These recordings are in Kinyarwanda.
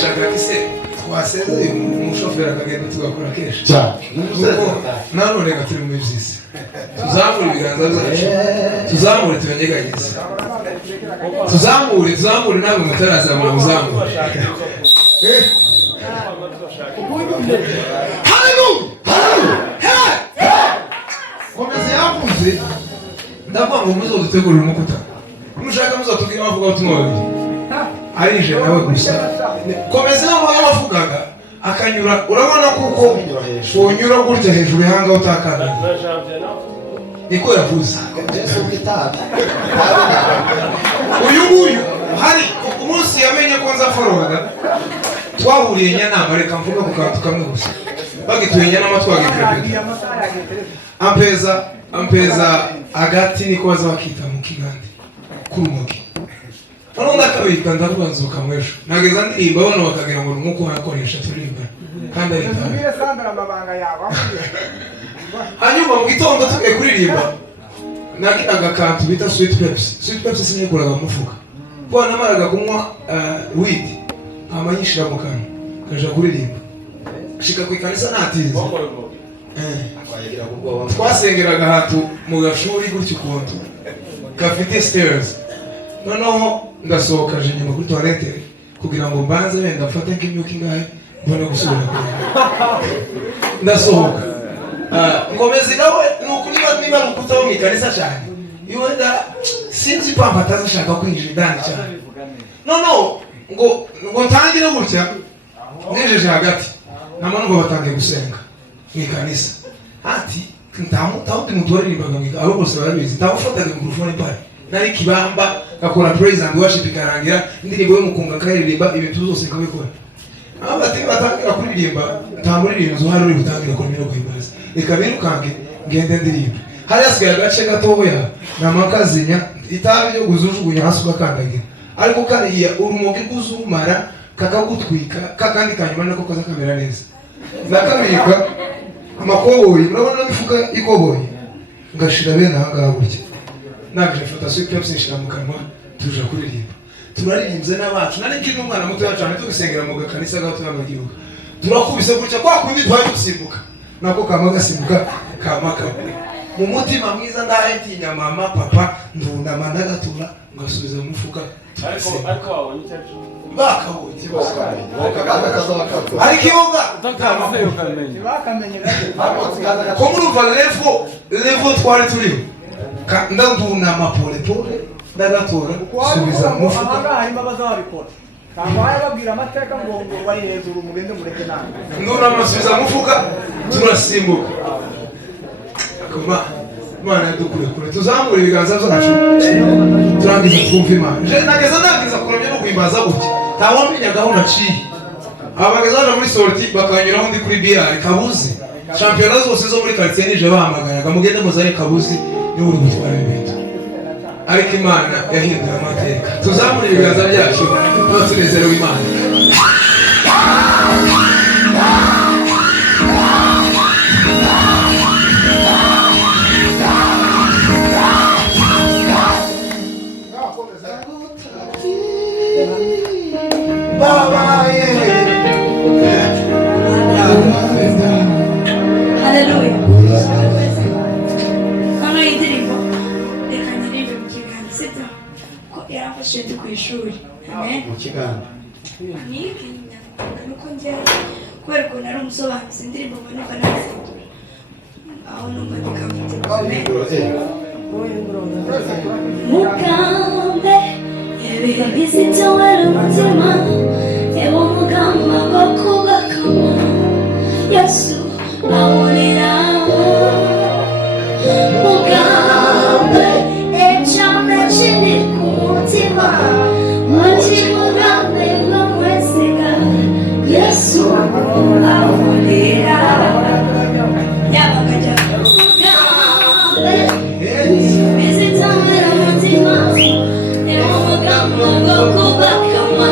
nashaka kise twaseze umushoferi akagenda tugakora kesha cyane nanone reka turi mu byisi tuzamure ibiganza byacu tuzamure tunyeganyeze tuzamure ntabwo mutarazamura muzamure komeza yavuze ndavuga ngo muzodutegurire umukuta mushaka muzatubwira abavuga ubutumwa babiri arije nawe gusa komeza yavugaga akanyura urabona kuko wonyura gutya hejuru y'ahanga utakanda niko yavuze uyu nguyu hari umunsi yamenye ko nza forowaga twahuriye Nyanama reka mvuga ku kantu kamwe gusa bagituye Nyanama twagikira ampeza agati niko baza bakita mu kigande k'urumogi noneho ndakabika ndavuga nzuka mwesho nageza ndirimba bano bakagira ngo nuko hakoresha turirimba kandi ari tabi hanyuma mu gitondo tugiye kuririmba nakinaga akantu bita sweet pepsi siniguraga mufuka kuko namaraga kunywa weed amanyishira mu kanwa kaja kuririmba shika ku ikanisa natinze twasengeraga hatu mu gashuri gutyo ukuntu gafite stairs noneho ndasohoka je nyuma kuri toilette kugira ngo mbanze wenda mfate nk'imyuka ingahe mbone gusubira ndasohoka ngomezi gawe nuko niba rukuta wo mikanisa cyane iwenda sinzi pamba atazashaka kwinjira ndani cyane ngo ntangire gutya ngejeje hagati namwe ngo batangiye gusenga mu kanisa ati ntamundi mutoririmbaga ngo abo bose barabizi ndamufataga mikrofone pale nari kibamba gakora praise and worship ikarangira indirimbo yo mukunga karirimba ibintu zose kabikora abati batangira kuririmba ntamuririmbo hari uri gutangira ko miro kwimbaza reka birukange ngende ndirimba hari asigaye agace gatoya namakazinya itabi ryo guzujugunya hasi ugakandagira ariko kariya urumogi kuzumara kakagutwika kakandi kanyuma nako kaza kamera neza nakabika amakoboyi murabona mifuka ikoboyi ngashira bene ahangaha gutya nabije fata sweet pepsi nshira mu kanwa tuja kuririmba turaririmbye n'abacu nari nkiri umwana muto cyane tugisengera mu gakanisa gato y'amagihugu turakubise gutya kwa kundi twaje gusimbuka nako kama gasimbuka kamaka mu mutima mwiza ndahetinya mama papa ndundama ndagatura ngasubiza mu mufuka ariko wabonye icyacu bakabonye ariko iboga ko murumva levo twari turiho ndandunama pole ndagatora subiza mu mufuka harimo abazabikora ntabwo babwira amateka ngo bari hejuru mugende mureke nange ndunama subiza mu mufuka turasimbuka akoma Imana yadukure kure tuzamura ibiganza byacu turangiza twumva Imana nageza kuramya no guhimbaza gutya ntawamenya gahunda ciye abageza baje muri sorti bakanyuraho ndi kuri BR Kabuzi championnat zose zo muri quartier nije bahamagaraga mugende muzare Kabuzi ni uri gutwara ibintu ariko Imana yahindura amateka tuzamura ibiganza byacu tunezerewe Imana Haleluya. Hano indirimbo reka nyiririmbe mu kiganza sibyo ko yarafashe ndi ku ishuri amen mu kiganza niginya nuko njye kubera ko nari umusobanuzi indirimbo numva nazindura aho numva bikamute amen mukambe ebihe bizito wari umutima ewo mugamba wo kubakama Yesu awurira mugambe echambe chini ku mutima machi mugambe ngomwesiga Yesu awurira yabakaja mugambe bizito wari umutima ewo mugamba wo kubakama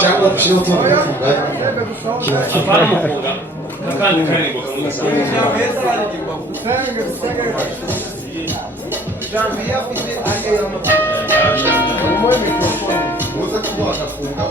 cyangwa dushyiraho utuntu dufunga apana mufunga akandi karirimbo kamwe gasanzwe muze kuba agafunga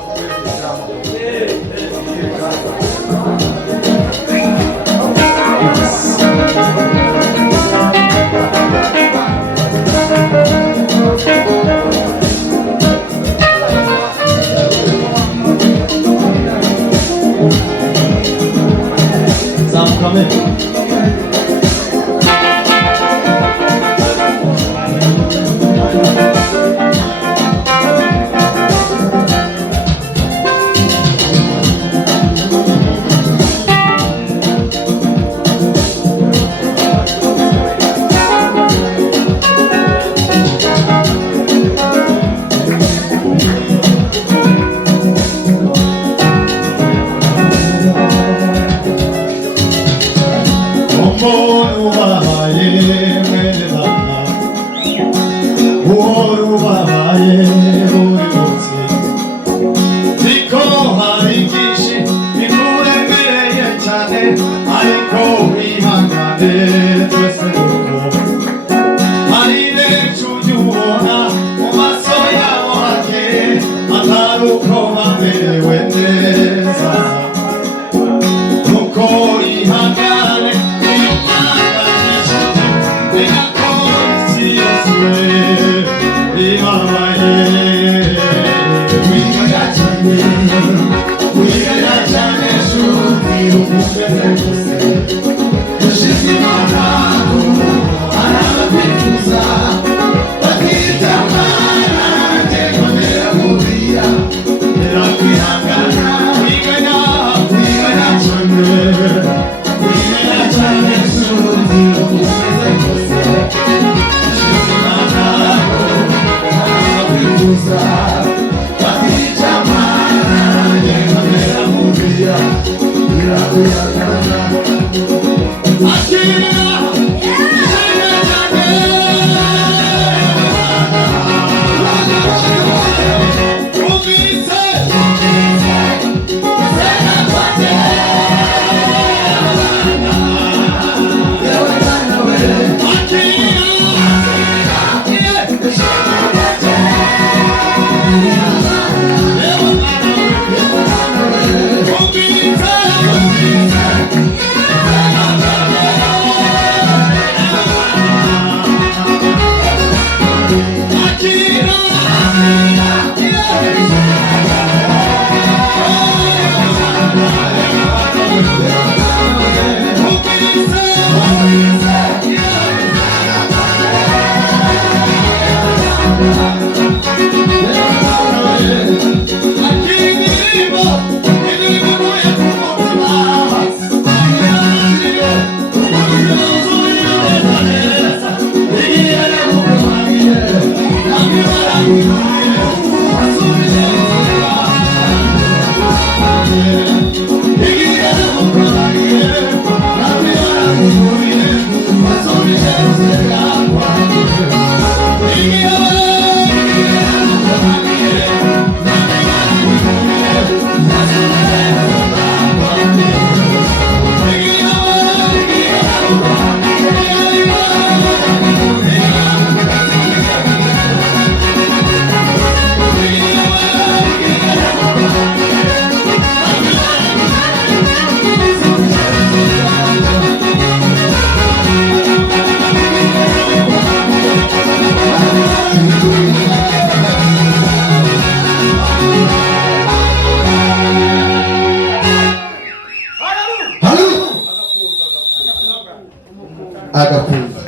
agafunga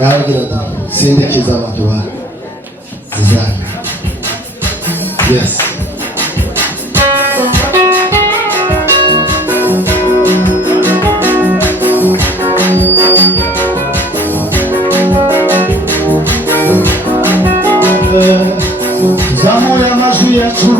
gagira sindikiza abantu ba zizana yes zamuye amajwi yacu